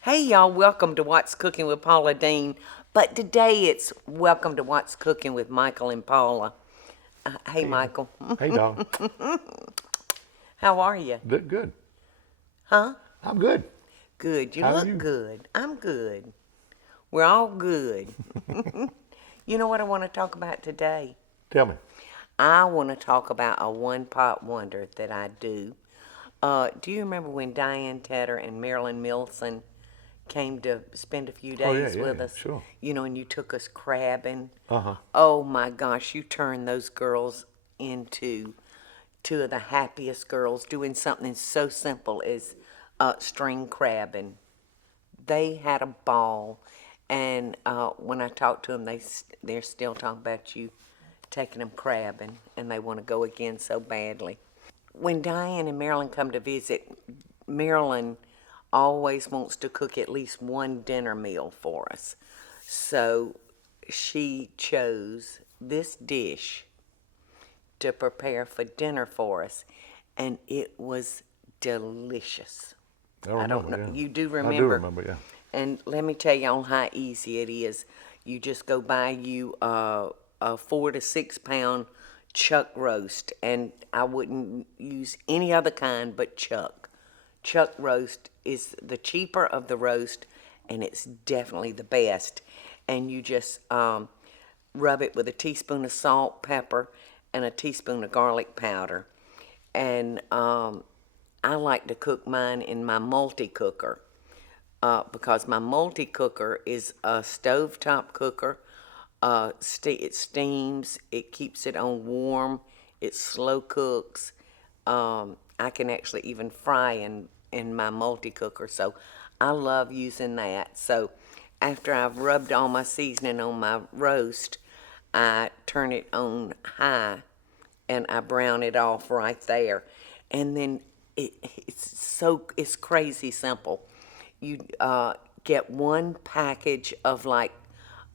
Hey y'all, welcome to What's Cooking with Paula Deen. But today it's welcome to What's Cooking with Michael and Paula. Hey Hey, Michael, hey, dog. how are you? Good. Huh? I'm good. Good. You How are look you? good. I'm good. We're all good. You know what I want to talk about today? Tell me. I want to talk about a one-pot wonder that I do. Do you remember when Diane Tedder and Marilyn Milson came to spend a few Oh, yeah, days yeah, with us? sure. You know, and you took us crabbing. Uh-huh. Oh my gosh, you turned those girls into two of the happiest girls doing something so simple as string crabbing. They had a ball, and when I talked to them, they're still talking about you taking them crabbing, and they want to go again so badly. When Diane and Marilyn come to visit, Marilyn always wants to cook at least one dinner meal for us. So she chose this dish to prepare for dinner for us, and it was delicious. I I don't remember, know. yeah. You do I do remember? remember, yeah. And let me tell y'all how easy it is. You just go buy you a 4 to 6 pound chuck roast, and I wouldn't use any other kind but chuck. Chuck roast is the cheaper of the roast, and it's definitely the best. And you just rub it with a teaspoon of salt, pepper, and a teaspoon of garlic powder. And I like to cook mine in my multi-cooker because my multi-cooker is a stovetop cooker. It steams, it keeps it on warm, it slow cooks. I can actually even fry in my multi-cooker, so I love using that. So after I've rubbed all my seasoning on my roast, I turn it on high and I brown it off right there. And then it's crazy simple. You get one package of like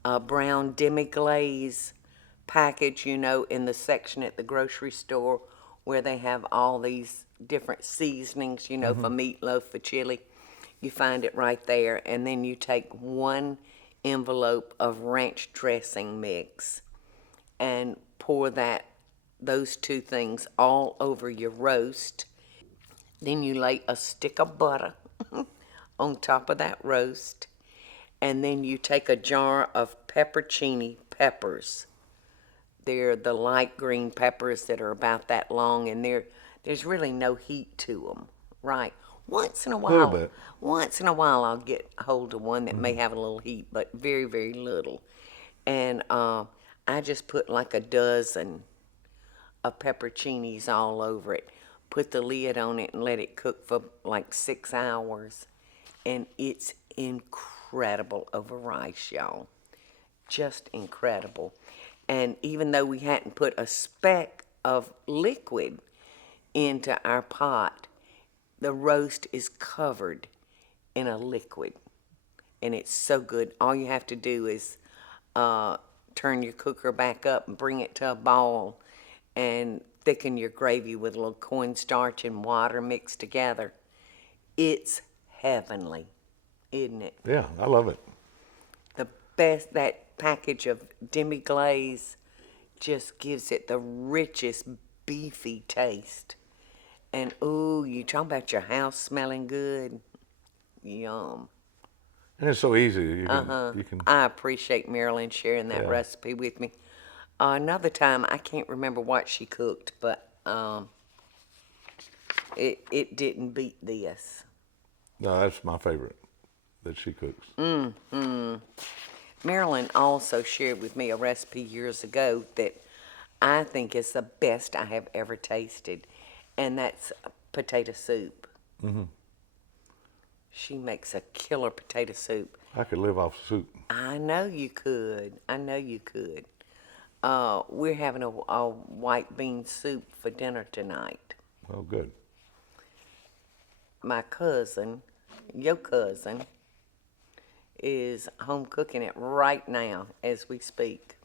a brown demi glaze package, you know, in the section at the grocery store where they have all these different seasonings, you know, for meatloaf, for chili. You find it right there, and then you take one envelope of ranch dressing mix and pour those two things all over your roast. Then you lay a stick of butter on top of that roast, and then you take a jar of pepporcini peppers. They're the light green peppers that are about that long, and there's really no heat to them, right? Once in a A little while, bit. once in a while, I'll get hold of one that may have a little heat, but very, very little. And I just put like a dozen of pepperoncinis all over it. Put the lid on it and let it cook for like 6 hours. And it's incredible over rice, y'all. Just incredible. And even though we hadn't put a speck of liquid into our pot, the roast is covered in a liquid. And it's so good. All you have to do is turn your cooker back up and bring it to a boil and thicken your gravy with a little cornstarch and water mixed together. It's heavenly, isn't it? Yeah, I love it. The best, that package of demi glaze just gives it the richest beefy taste. And ooh, you talking about your house smelling good? Yum. And it's so easy. You can, I appreciate Marilyn sharing that yeah. recipe with me. Another time, I can't remember what she cooked, but it didn't beat this. No, that's my favorite that she cooks. Marilyn also shared with me a recipe years ago that I think is the best I have ever tasted, and that's potato soup. She makes a killer potato soup. I could live off soup. I know you could. I know you could. We're having a white bean soup for dinner tonight. Oh, good. My cousin, your cousin, is home cooking it right now as we speak.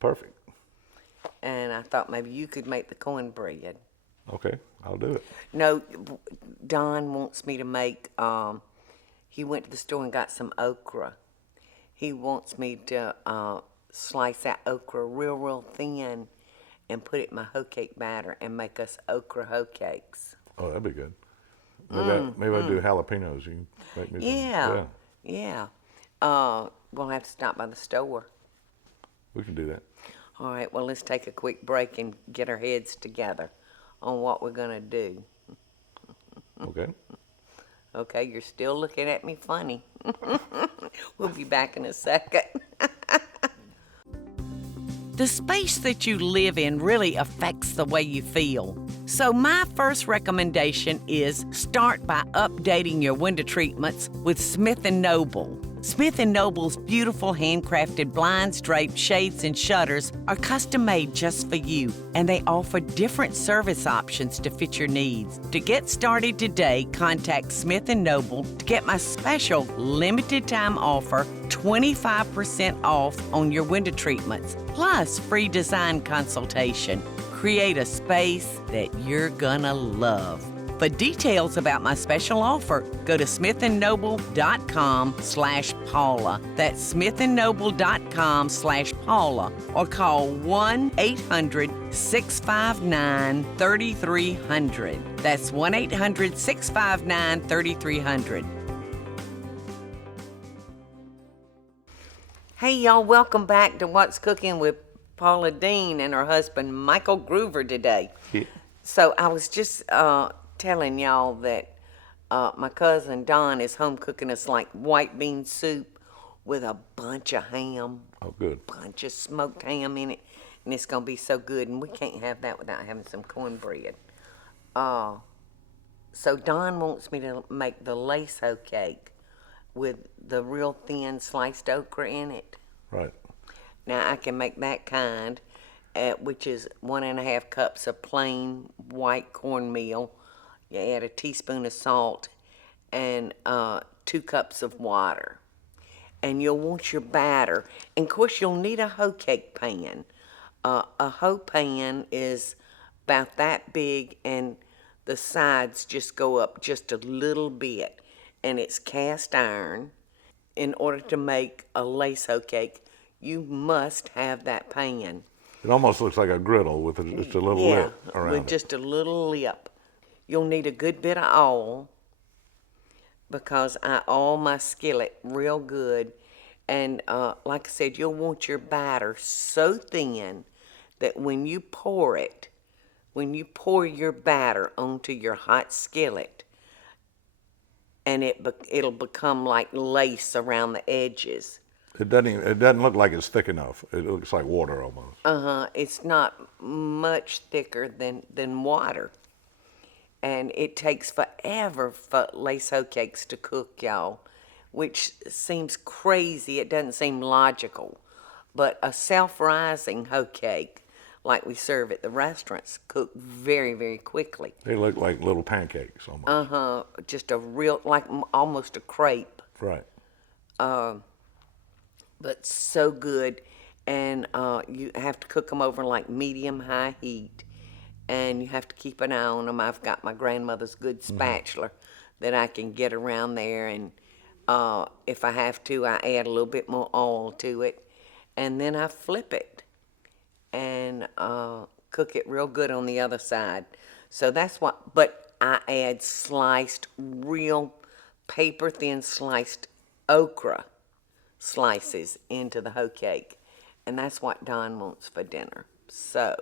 Perfect. And I thought maybe you could make the cornbread. Okay, I'll do it. No, Don wants me to make, he went to the store and got some okra. He wants me to slice that okra real thin and put it in my hoe cake batter and make us okra hoe cakes. Oh, that'd be good. Maybe I'll do jalapenos. You can make me some. Yeah. We'll have to stop by the store. We can do that. All right, well, let's take a quick break and get our heads together on what we're going to do. Okay. Okay, you're still looking at me funny. We'll be back in a second. The space that you live in really affects the way you feel. So my first recommendation is start by updating your window treatments with Smith & Noble. Smith & Noble's beautiful handcrafted blinds, drapes, shades, and shutters are custom made just for you, and they offer different service options to fit your needs. To get started today, contact Smith & Noble to get my special limited time offer, 25% off on your window treatments, plus free design consultation. Create a space that you're gonna love. For details about my special offer, go to smithandnoble.com/Paula. That's smithandnoble.com/Paula, or call 1-800-659-3300. That's 1-800-659-3300. Hey y'all, welcome back to What's Cooking with Paula Deen and her husband Michael Groover today. Yeah. So I was just telling y'all that my cousin Don is home cooking us like white bean soup with a bunch of ham. Oh, good. Bunch of smoked ham in it, and it's gonna be so good. And we can't have that without having some cornbread. So Don wants me to make the lace hoe cake with the real thin sliced okra in it. Right. Now I can make that kind, which is 1.5 cups of plain white cornmeal. You add a teaspoon of salt and 2 cups of water. And you'll want your batter. And of course you'll need a hoe cake pan. A hoe pan is about that big and the sides just go up just a little bit. And it's cast iron. In order to make a lace hoe cake, you must have that pan. It almost looks like a griddle with just a little lip around with it. just a little lip. You'll need a good bit of oil because I oil my skillet real good. And like I said, you'll want your batter so thin that when you pour your batter onto your hot skillet, and it'll become like lace around the edges. It doesn't look like it's thick enough. It looks like water almost. It's not much thicker than water. And it takes forever for lace hoe cakes to cook, y'all, which seems crazy. It doesn't seem logical. But a self-rising hoe cake, like we serve at the restaurants, cook very, very quickly. They look like little pancakes almost. Just a real, like almost a crepe. Right. But so good. And you have to cook them over like medium-high heat. And you have to keep an eye on them. I've got my grandmother's good spatula that I can get around there. And if I have to, I add a little bit more oil to it. And then I flip it and cook it real good on the other side. So that's what, but I add sliced, real paper-thin sliced okra slices into the hoe cake. And that's what Don wants for dinner. So,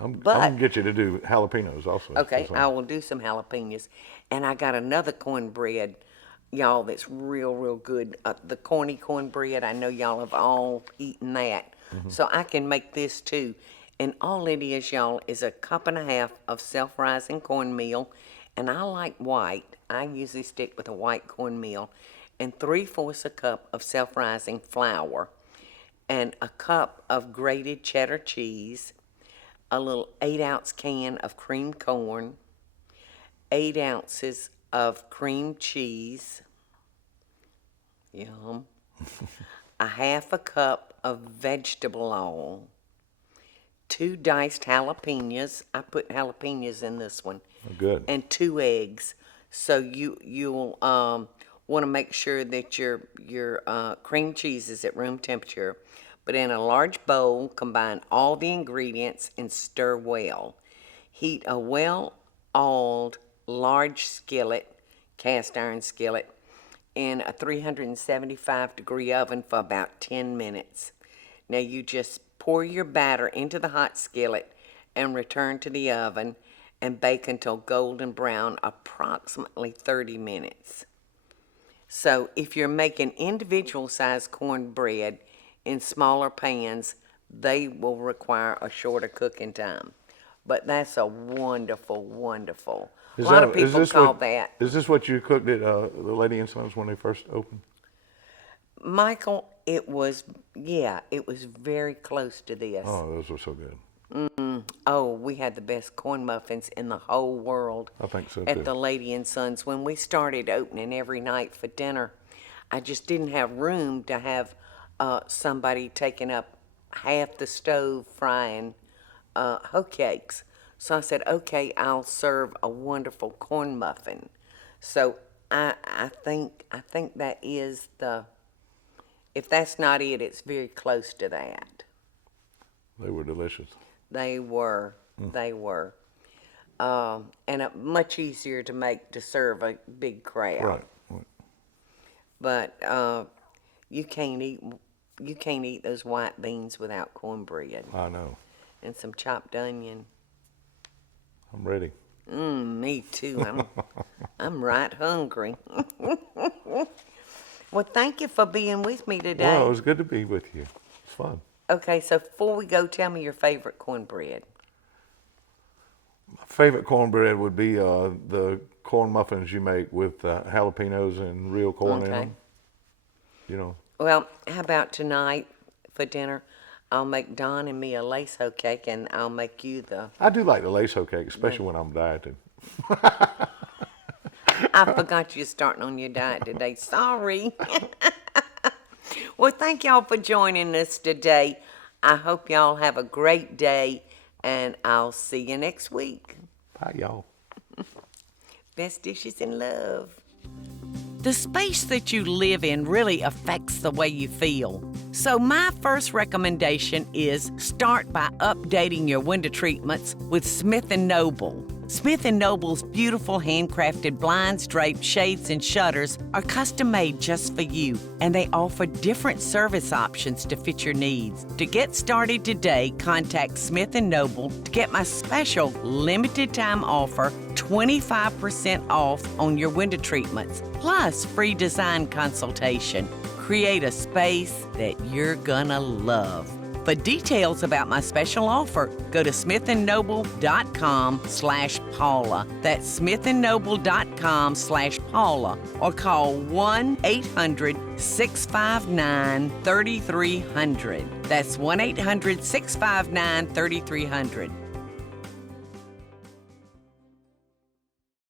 I'm going to get you to do jalapenos also. okay, I will do some jalapenos. And I got another cornbread, y'all, that's real good. The Corny Cornbread, I know y'all have all eaten that. So I can make this too. And all it is, y'all, is 1.5 cups of self-rising cornmeal. And I like white. I usually stick with a white cornmeal. And 3/4 cup of self-rising flour. And 1 cup of grated cheddar cheese. A little 8-ounce can of creamed corn. 8 ounces of cream cheese. Yum. 1/2 cup of vegetable oil. 2 diced jalapenos. I put jalapenos in this one. Oh, good. And 2 eggs. So you'll want to make sure that your cream cheese is at room temperature. But in a large bowl, combine all the ingredients and stir well. Heat a well-oiled large skillet, cast iron skillet, in a 375-degree oven for about 10 minutes. Now you just pour your batter into the hot skillet and return to the oven and bake until golden brown, approximately 30 minutes. So if you're making individual sized cornbread in smaller pans, they will require a shorter cooking time. But that's a wonderful, wonderful. A lot of people call that. Is this what you cooked at the Lady and Sons when they first opened? Michael, it was very close to this. Oh, those were so good. Oh, we had the best corn muffins in the whole world. I think so, At too. the Lady and Sons. When we started opening every night for dinner, I just didn't have room to have somebody taking up half the stove frying hoe cakes. So I said, okay, I'll serve a wonderful corn muffin. So I think that is the, if that's not it, it's very close to that. They were delicious. They were. And much easier to make to serve a big crowd. Right. But you can't eat those white beans without cornbread I know. and some chopped onion. I'm ready. Me too. I'm right hungry. Well, thank you for being with me today. Well, it was good to be with you. It's fun. Okay, so before we go, tell me your favorite cornbread. My favorite cornbread would be the corn muffins you make with jalapenos and real corn in Okay. them. You know. Well, how about tonight for dinner? I'll make Don and me a lace hoe cake, and I'll make you the... I do like the lace hoe cake, especially when I'm dieting. I forgot you're starting on your diet today. Sorry. Well, thank y'all for joining us today. I hope y'all have a great day, and I'll see you next week. Bye, y'all. Best dishes in love. The space that you live in really affects the way you feel. So my first recommendation is start by updating your window treatments with Smith & Noble. Smith & Noble's beautiful handcrafted blinds, drapes, shades, and shutters are custom made just for you, and they offer different service options to fit your needs. To get started today, contact Smith & Noble to get my special limited time offer, 25% off on your window treatments, plus free design consultation. Create a space that you're gonna love. For details about my special offer, go to smithandnoble.com/Paula. That's smithandnoble.com/Paula, or call 1-800-659-3300. That's 1-800-659-3300.